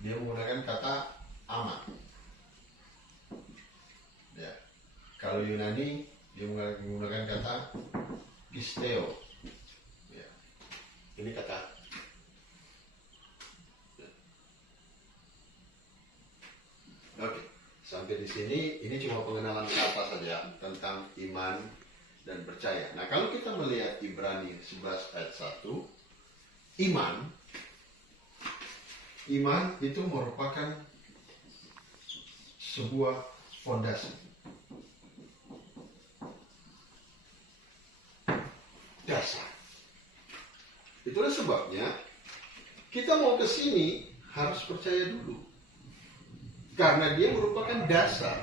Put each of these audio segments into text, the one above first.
dia menggunakan kata ama. Ya. Kalau Yunani dia menggunakan kata pisteo. Ya. Ini kata. Oke, sampai di sini ini cuma pengenalan kata saja tentang iman dan percaya. Nah, kalau kita melihat Ibrani 11 ayat 1, iman itu merupakan sebuah fondasi. Dasar. Itulah sebabnya kita mau ke sini harus percaya dulu. Karena dia merupakan dasar.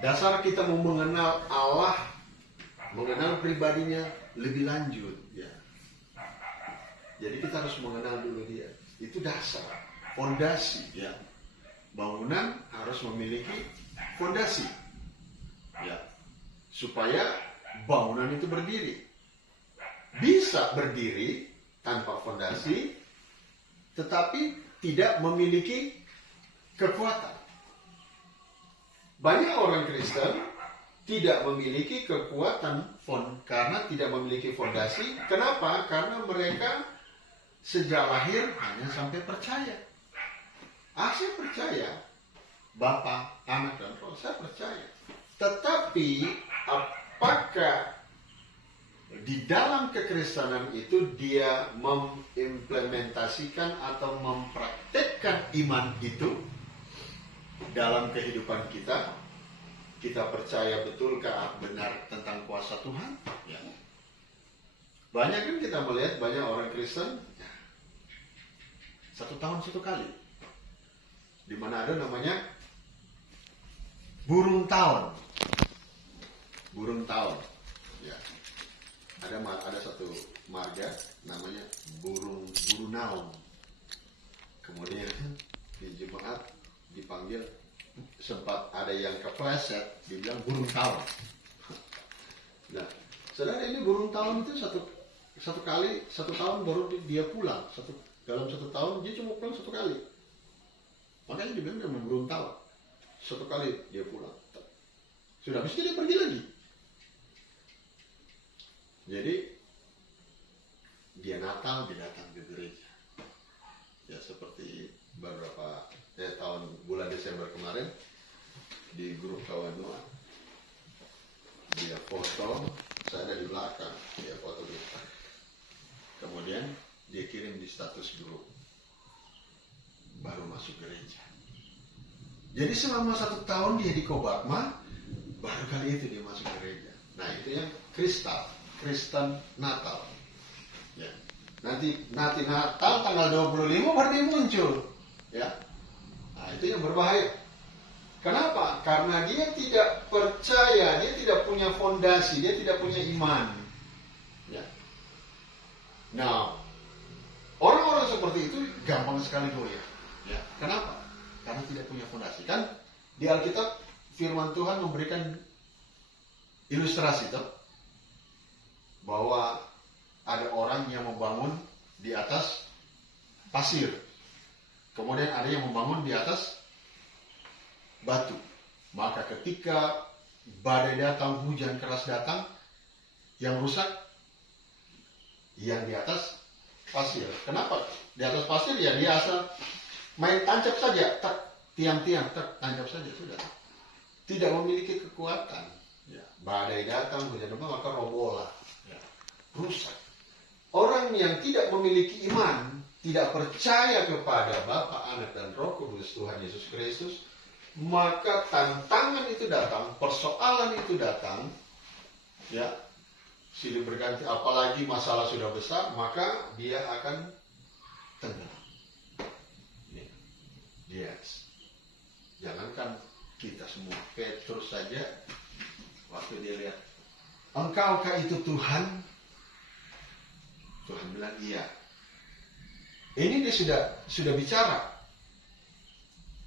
Dasar kita mau mengenal Allah, mengenal pribadinya lebih lanjut. Ya. Jadi kita harus mengenal dulu dia. Itu dasar, fondasi. Ya. Bangunan harus memiliki fondasi. Ya. Supaya bangunan itu berdiri. Bisa berdiri tanpa fondasi, tetapi tidak memiliki kekuatan. Banyak orang Kristen tidak memiliki kekuatan karena tidak memiliki fondasi. Kenapa? Karena mereka sejak lahir hanya sampai percaya. Saya percaya, Bapa, Anak, dan Roh, saya percaya. Tetapi apakah di dalam kekristenan itu dia mengimplementasikan atau mempraktekkan iman itu dalam kehidupan kita? Kita percaya betulkah benar tentang kuasa Tuhan? Ya. Banyak kan kita melihat banyak orang Kristen 1 tahun 1 kali. Di mana ada namanya burung tahun. Burung tahun. Ya. Ada satu marga namanya burung naung. Kemudian di jemaat dipanggil, sempat ada yang kepleset, dibilang burung tahun. Nah, saudara, ini burung tahun itu satu tahun baru dia pulang. Dalam 1 tahun dia cuma pulang 1 kali. Makanya dibilang memang burung tahun. 1 kali dia pulang. Sudah habis itu dia pergi lagi. Jadi dia Natal, dia datang ke gereja. Ya, seperti beberapa bulan Desember kemarin di grup kawan Noah, dia foto, saya ada di belakang, dia foto di belakang. Kemudian dia kirim di status grup, baru masuk gereja. Jadi selama 1 tahun dia di Kobatma, baru kali itu dia masuk gereja. Nah, itu yang Kristen Natal. Ya. Nanti Natal tanggal 25 baru dia muncul. Ya. Nah, itu yang berbahaya. Kenapa? Karena dia tidak percaya, dia tidak punya fondasi, dia tidak punya iman. Ya. Nah, orang-orang seperti itu gampang sekali goyah. Ya. Kenapa? Karena tidak punya fondasi. Kan di Alkitab firman Tuhan memberikan ilustrasi itu, bahwa ada orang yang membangun di atas pasir. Kemudian ada yang membangun di atas batu. Maka ketika badai datang, hujan keras datang, yang rusak yang di atas pasir. Kenapa? Di atas pasir ya dia asal main tancap saja, tiang-tiang, tancap saja, sudah. Tidak memiliki kekuatan. Ya. Badai datang, hujan datang, maka robohlah. Ya. Rusak. Orang yang tidak memiliki iman, tidak percaya kepada Bapa, Anak, dan Roh Kudus Tuhan Yesus Kristus, maka tantangan itu datang, persoalan itu datang, ya, silih berganti, apalagi masalah sudah besar, maka dia akan tenggelam. Yes. Jangankan kita semua, Petrus saja, waktu dia lihat, engkaukah itu Tuhan? Tuhan bilang iya. Ini dia sudah bicara.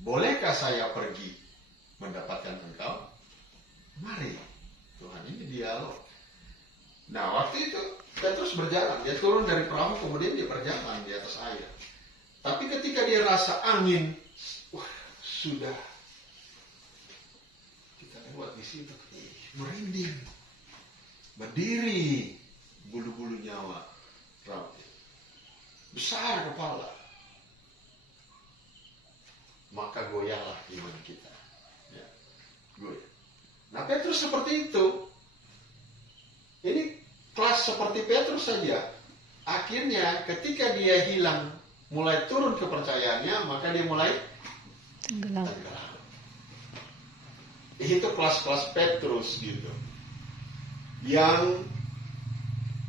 Bolehkah saya pergi mendapatkan engkau? Mari. Tuhan ini dialog. Nah, waktu itu Petrus berjalan. Dia turun dari perahu, kemudian dia berjalan di atas air. Tapi ketika dia rasa angin, wah, sudah kita lewat di situ, merinding, berdiri, bulu-bulu nyawa, rambut, besar kepala, maka goyahlah iman kita. Ya, goyah. Nah, Petrus seperti itu. Ini kelas seperti Petrus saja. Akhirnya ketika dia hilang, mulai turun kepercayaannya, maka dia mulai tenggelam. Itu kelas-kelas Petrus gitu. Yang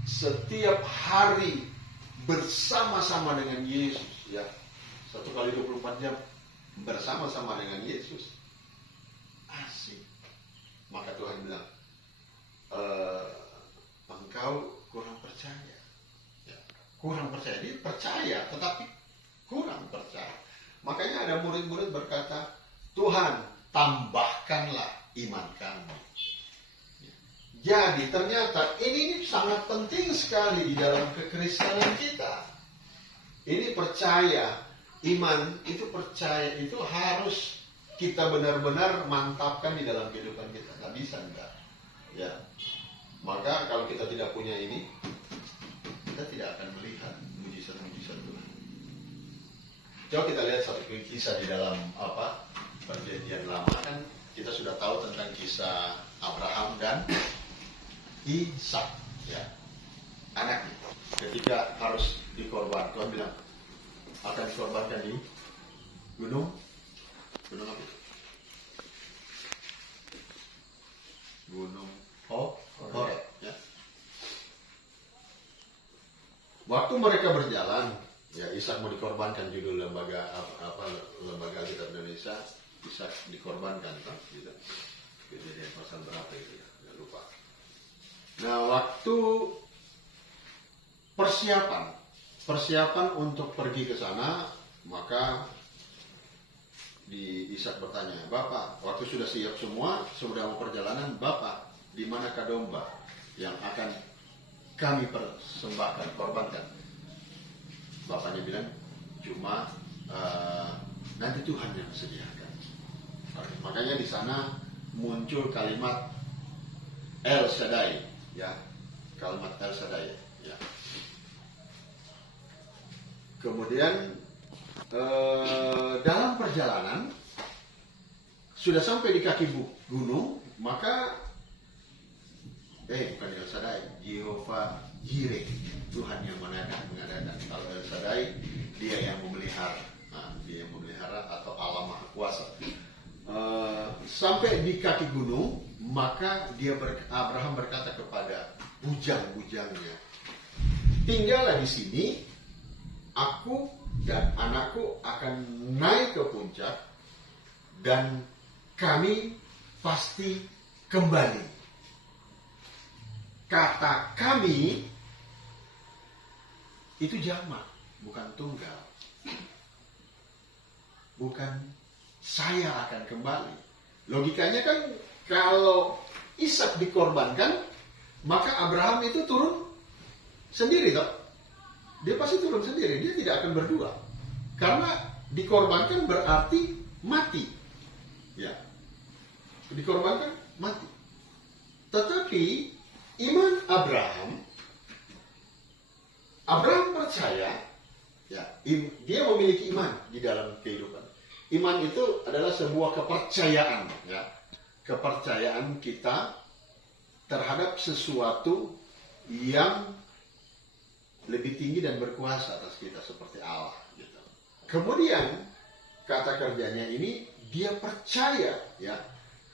setiap hari bersama-sama dengan Yesus, ya. 1 kali 24 jam bersama-sama dengan Yesus. Asik. Maka Tuhan bilang, engkau kurang percaya. Ya, kurang percaya. Dia percaya, tetapi kurang percaya. Makanya ada murid-murid berkata, Tuhan, tambahkanlah iman kami. Jadi ternyata ini sangat penting sekali di dalam kekristenan kita. Ini percaya, iman itu percaya, itu harus kita benar-benar mantapkan di dalam kehidupan kita. Nggak bisa enggak. Ya. Maka kalau kita tidak punya ini, kita tidak akan melihat mujizat-mujizat Tuhan. Coba kita lihat satu kisah di dalam Perjanjian Lama, kan kita sudah tahu tentang kisah Abraham dan Ishak, ya, anaknya. Ketika harus dikorbankan, Tuhan bilang akan dikorbankan di gunung apa itu? Gunung Horeb, ya. Waktu mereka berjalan, ya, Ishak mau dikorbankan, judul lembaga Alkitab Indonesia, Ishak dikorbankan, kan? Gitu. Kejadian pasal berapa itu ya? Nggak lupa. Nah, waktu persiapan untuk pergi ke sana, maka Ishak bertanya, Bapak, waktu sudah siap semua, sudah mau perjalanan, Bapak, di manakah domba yang akan kami persembahkan, korbankan? Bapaknya bilang, cuma nanti Tuhan yang sediakan. Makanya di sana muncul kalimat El Shaddai, ya, kalimat El Shaddai, ya. Kemudian dalam perjalanan sudah sampai di kaki gunung, maka bukan El Shaddai, Jehovah Jireh, Tuhan yang mengadakan. Kalau El Shaddai, dia yang memelihara, atau Allah Maha Kuasa. Sampai di kaki gunung, maka Abraham berkata kepada bujang-bujangnya, tinggallah di sini, aku dan anakku akan naik ke puncak, dan kami pasti kembali. Kata kami itu jamak, bukan tunggal. Bukan saya akan kembali. Logikanya kan kalau Ishak dikorbankan, maka Abraham itu turun sendiri, toh. Dia pasti turun sendiri, dia tidak akan berdua. Karena dikorbankan berarti mati. Ya. Dikorbankan mati. Tetapi iman Abraham percaya, ya, dia memiliki iman di dalam kehidupan. Iman itu adalah sebuah kepercayaan, ya. Kepercayaan kita terhadap sesuatu yang lebih tinggi dan berkuasa atas kita, seperti Allah, gitu. Kemudian kata kerjanya ini, dia percaya, ya,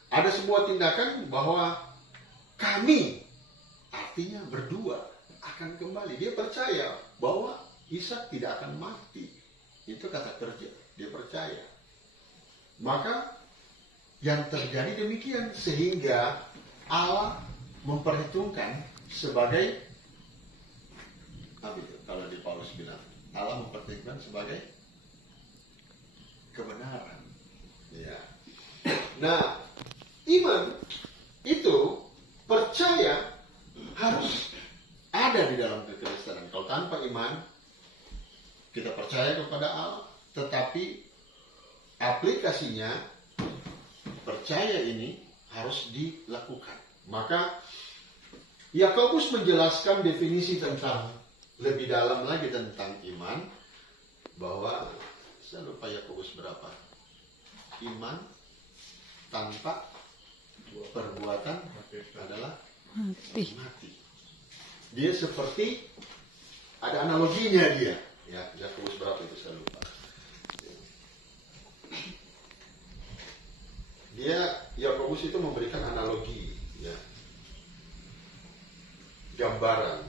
ada sebuah tindakan bahwa kami, artinya berdua, akan kembali. Dia percaya bahwa Ishak tidak akan mati. Itu kata kerja, dia percaya. Maka yang terjadi demikian, sehingga Allah memperhitungkan sebagai apa itu? Kalau di Paulus bilang, Allah memperhitungkan sebagai kebenaran. Ya. Nah, iman itu percaya harus ada di dalam kekristenan. Kalau tanpa iman, kita percaya kepada Allah, Tapi aplikasinya, percaya ini harus dilakukan. Maka Yakobus menjelaskan definisi tentang lebih dalam lagi tentang iman, bahwa saya lupa Yakobus berapa. Iman tanpa perbuatan adalah mati. Dia seperti, ada analoginya dia. Ya, Yakobus berapa itu saya lupa. Yakobus itu memberikan analogi, ya, gambaran